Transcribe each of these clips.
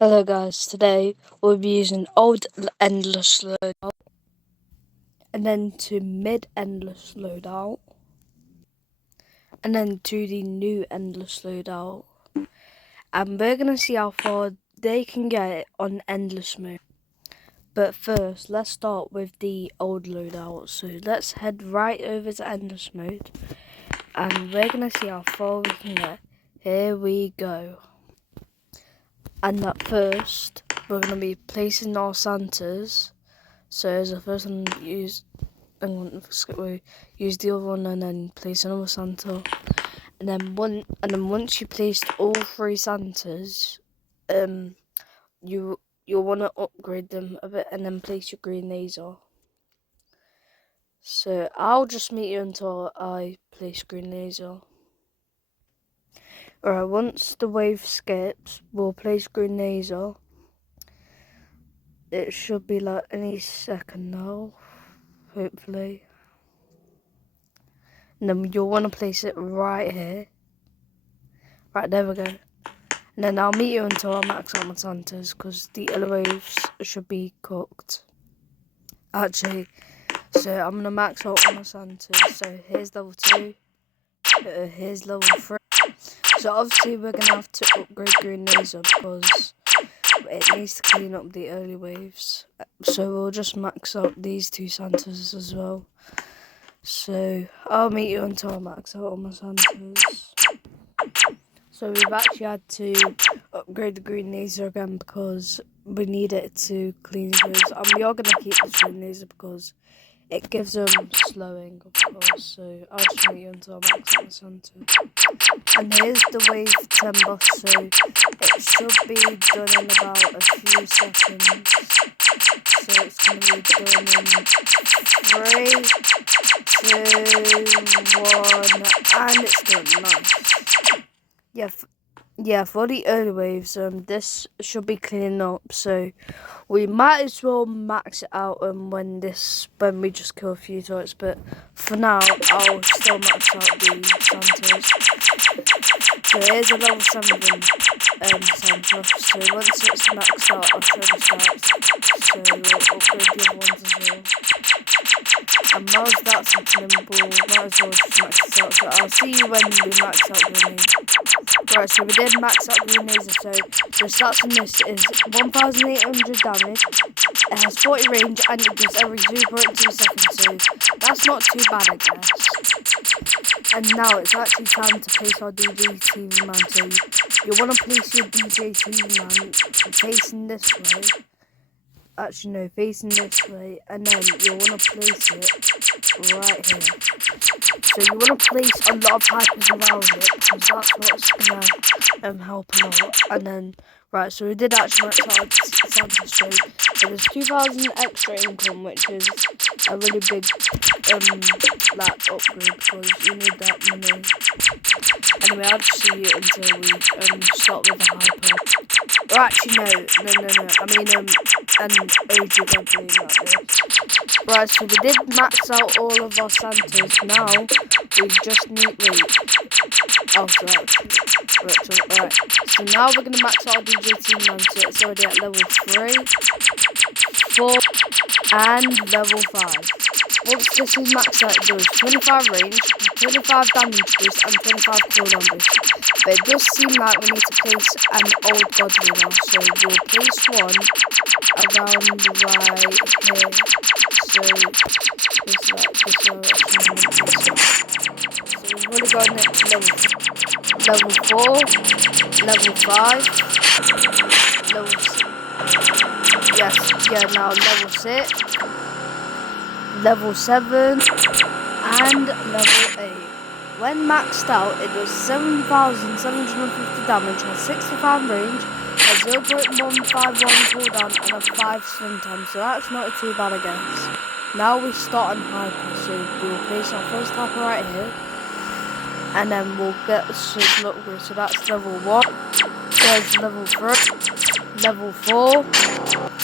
Hello guys, today we'll be using old endless loadout and then to mid endless loadout and then to the new endless loadout, and we're gonna see how far they can get on endless mode. But first let's start with the old loadout, so let's head right over to endless mode and we're gonna see how far we can get. Here we go. And at first we're gonna be placing our Santas. So as the first one, use the other one and then place another Santa, and then once you placed all three Santas, you'll want to upgrade them a bit and then place your green laser. So I'll just meet you until I place green laser. Alright, once the wave skips, we'll place green laser. It should be like any second now, hopefully. And then you'll want to place it right here. Right, there we go. And then I'll meet you until I max out my Santas, because the other waves should be cooked. Actually, so I'm going to max out all my Santas. So here's level 2. Here's level 3. So obviously we're going to have to upgrade green laser because it needs to clean up the early waves. So we'll just max out these two Santas as well. So I'll meet you until I max out all my Santas. So we've actually had to upgrade the green laser again because we need it to clean those. And we are going to keep the green laser because it gives them slowing, of course. So I'll just meet you until I max out the Santa. And here's the wave 10 buff, so it should be done in about a few seconds. So it's going to be done in 3, 2, 1, and it's done. Nice. Yeah, for the early waves, this should be cleaning up, so we might as well max it out when we just kill a few turrets, but for now, I'll still max out the Santas. So here's a level 7 Santa, so once it's maxed out, I'll show the stats, so we'll upgrade the other ones as well. And while that's happening, we'll might as well just max it out, so I'll see you when we max out green laser. Right, so we did max out green laser, so the stats on this is 1,800 damage, it has 40 range, and it does every 0.2 seconds, so that's not too bad, I guess. And now it's actually time to place our DJ TV man, so you want to place your DJ TV man facing this way. Actually no, facing this way, and then you want to place it right here. So you want to place a lot of hypers around it, because that's what's going to help a lot. And then, right, so we did actually max out Santa, so it was 2,000 extra income, which is a really big upgrade, because you need that money. Anyway, I'll just see you until we start with the hyper. Or actually, no. I mean, an OG gameplay like this. Right, so we did max out all of our Santas. Now we just need. Oh, so alright. So now we're gonna max out our DJ team man. So it's already at level 3, 4, and level 5. Once this is maxed out, it does 25 range, 25 damage boost, and 25 cooldown boost. But it does seem like we need to place an old godly now, so we'll place one around right here. So this So we've already got it level 4, level 5, level 6. Now level 6. Level 7 and level 8. When maxed out, it does 7,750 damage, has 65 range, has 0.151 cooldown, and a 5 swing time, so that's not too bad, I guess. Now we start on hyper, so we'll place our first hyper right here, and then we'll get some upgrade, so that's level 1, there's level 3, level 4,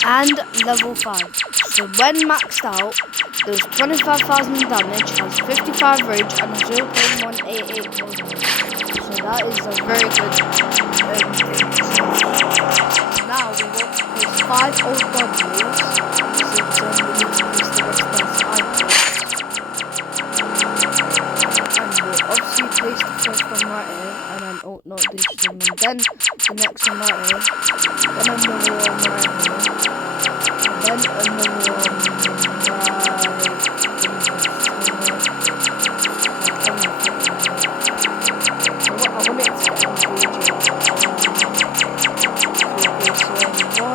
and level 5. So when maxed out, there's 25,000 damage, has 55 range, and 0.188 cooldown. So that is a very good thing. Now next one, and then the next one right here, then another one right here, and then another one right I want it to get on video. One right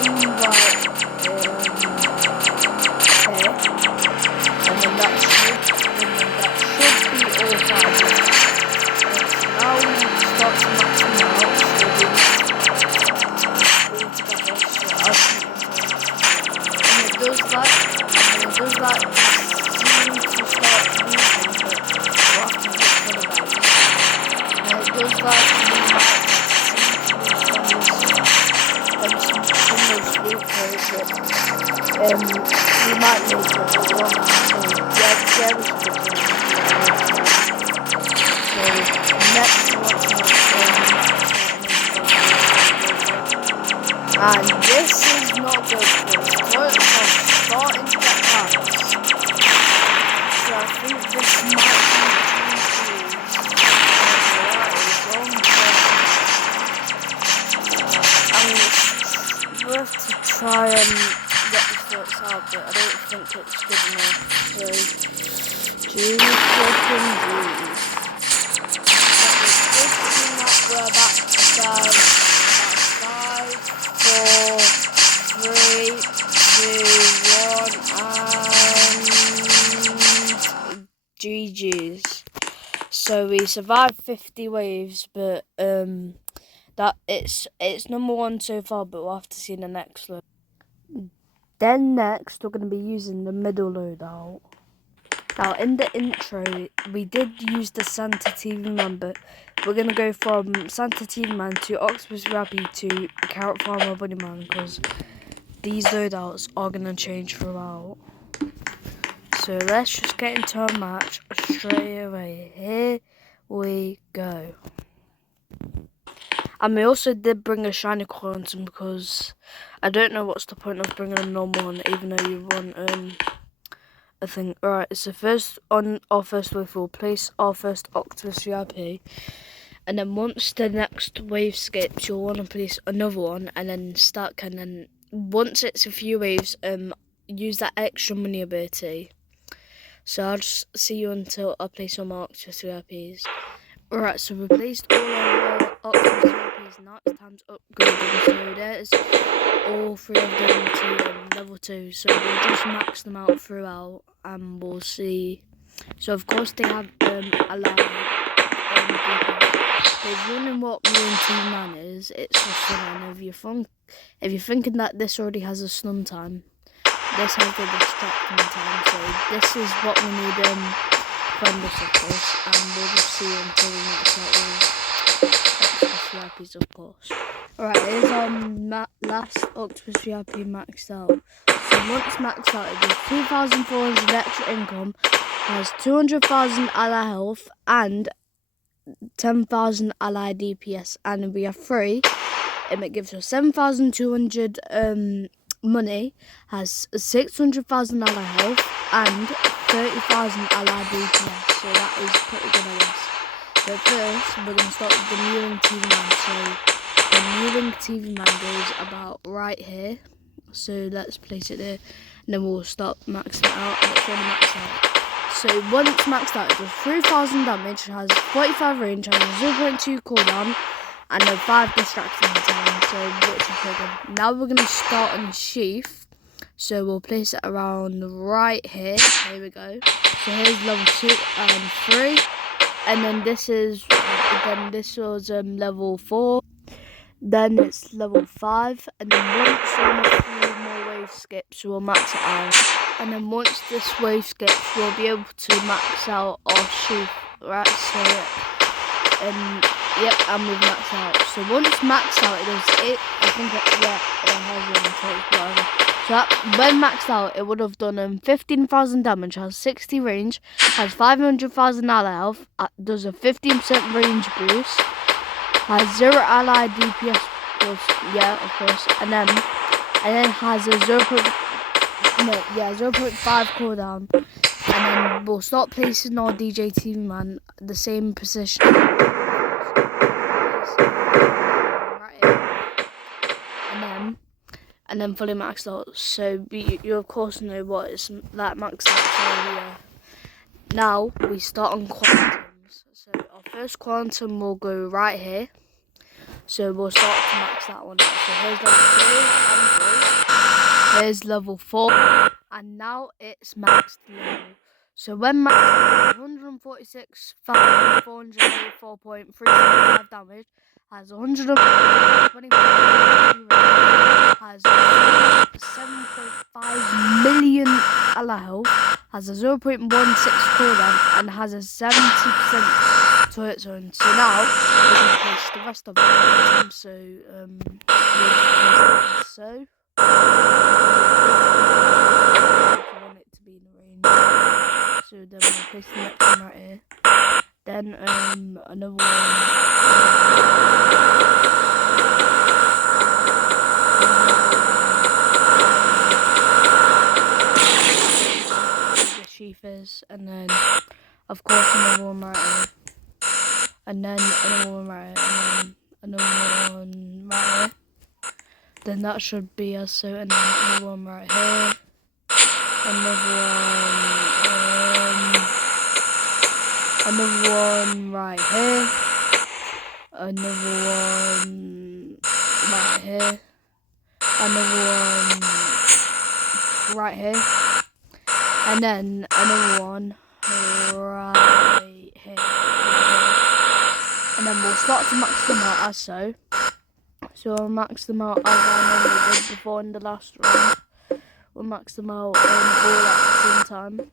and then that should be all 5 left. Now we start to max them out, so we all together, so I'll keep them and it does that, seems to start moving, but we'll have to look for the back. And it does that, we might some of those sweet clothes that we might make it, but we won't have to. Yeah, we should do it. So, next one, and this is not good because toilets are starting to get hot. So I think this might be worth to try and get the sorts out, but I don't think it's good enough. So, geez. We're back to down. 5, 4, 3, 2, 1, and GG's. So we survived 50 waves, but that it's number 1 so far, but we'll have to see the next one. Then next we're going to be using the middle loadout. Now in the intro we did use the Santa TV man, but we're going to go from Santa TV man to Octopus Rappy to Carrot Farmer Bunny Man, because these loadouts are going to change throughout. So let's just get into our match straight away. Here we go. And we also did bring a shiny quantum because I don't know what's the point of bringing a normal one, even though you want a thing. Alright, so first on our first wave we'll place our first Octopus VIP, and then once the next wave skips you'll want to place another one and then stack, and then once it's a few waves use that extra money ability. So I'll just see you until I place all my Octopus VIPs. Alright, so we placed all our Octopus VIPs, now it's time to upgrade them. So there's all 3 of them to level 2. So we'll just max them out throughout and we'll see. So of course they have allowed If you're wondering what Million Team Man is, it's a stun. And if you're thinking that this already has a stun time, this has the distracting time. So this is what we need from this, of course, and we'll just see until we max out all Octopus VIPs, of course. Alright, here's our last Octopus VIP maxed out. So once maxed out, it gives 2,400 extra income, has 200,000 ally health, and 10,000 ally DPS, and we have 3. It gives us 7,200 money, has 600,000 ally health, and 30,000 ally DPS. So that is pretty good, I guess. But first, we're going to start with the Mewing TV Man. So the Mewing TV Man goes about right here. So let's place it there, and then we'll start maxing it out, and it's going to max out. So once maxed out, it does 3,000 damage, has 45 range, has a 0.2 cooldown, and a 5 distraction time. So which is pretty good. Now we're going to start on Sheath. So we'll place it around right here. Here we go. So here's level 2 and 3, and then this was level 4. Then it's level 5, and then once a few more wave skips, we'll max it out. And then once this wave skips, we'll be able to max out our Sheath, right? So, yep, and we've maxed out. So once maxed out, it does it. I think it has whatever. So that, when maxed out, it would have done 15,000 damage, has 60 range, has 500,000 ally health, does a 15% range boost, has 0 ally DPS, of course, and then has a 0.5 cooldown, and then we'll start placing our DJ TV Man the same position. and then fully maxed out. So you of course know what it's that maxed out. So yeah. Now we start on quantums. So our first quantum will go right here. So we'll start to max that one out. So here's level 2 and 3. Here's level 4, and now it's maxed level. So when maxed, 146,484.375 damage, has 125, has 7.5 million Allah health, has a 0.16 cooldown, and has a 70% turret zone. So now we can place the rest of the items. So so I want it to be in the range. So then we'll place the next one right here. Then another one. The sheath is, and then of course another one right here. And then another one right here, and then another one right here. Then that should be us. So, and then another one right here. Another one right here. Another one right here. Another one right here. And then another one right here. And then we'll start to max them out as so. So I'll max them out as I normally did before in the last round. We'll max them out all at the same time,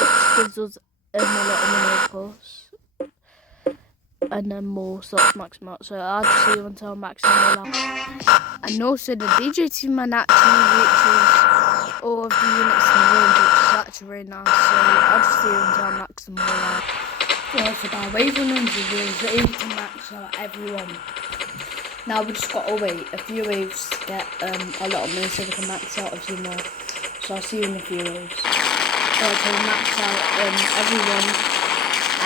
which gives us a lot of money, of course. And then we'll start to max them out. So I'll just see you until I'm maxing them all out. And also the DJ team man actually reaches all of the units in the range, which is actually really nice. So I'll just see you until I max them all out. Well, it's about wave 100 is ready to max out everyone. Now we just got to wait a few waves to get a lot of money so we can max out a few more. So I'll see you in a few waves. So to max out everyone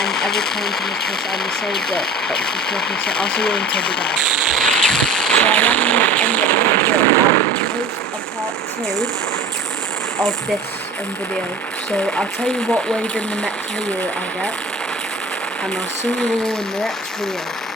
and every counter in the place and the save that so I'll see you until we die. So I'm going to end it here. I'll post a part 2 of this video. So I'll tell you what wave in the next video I get. And I'll see you all in the next video.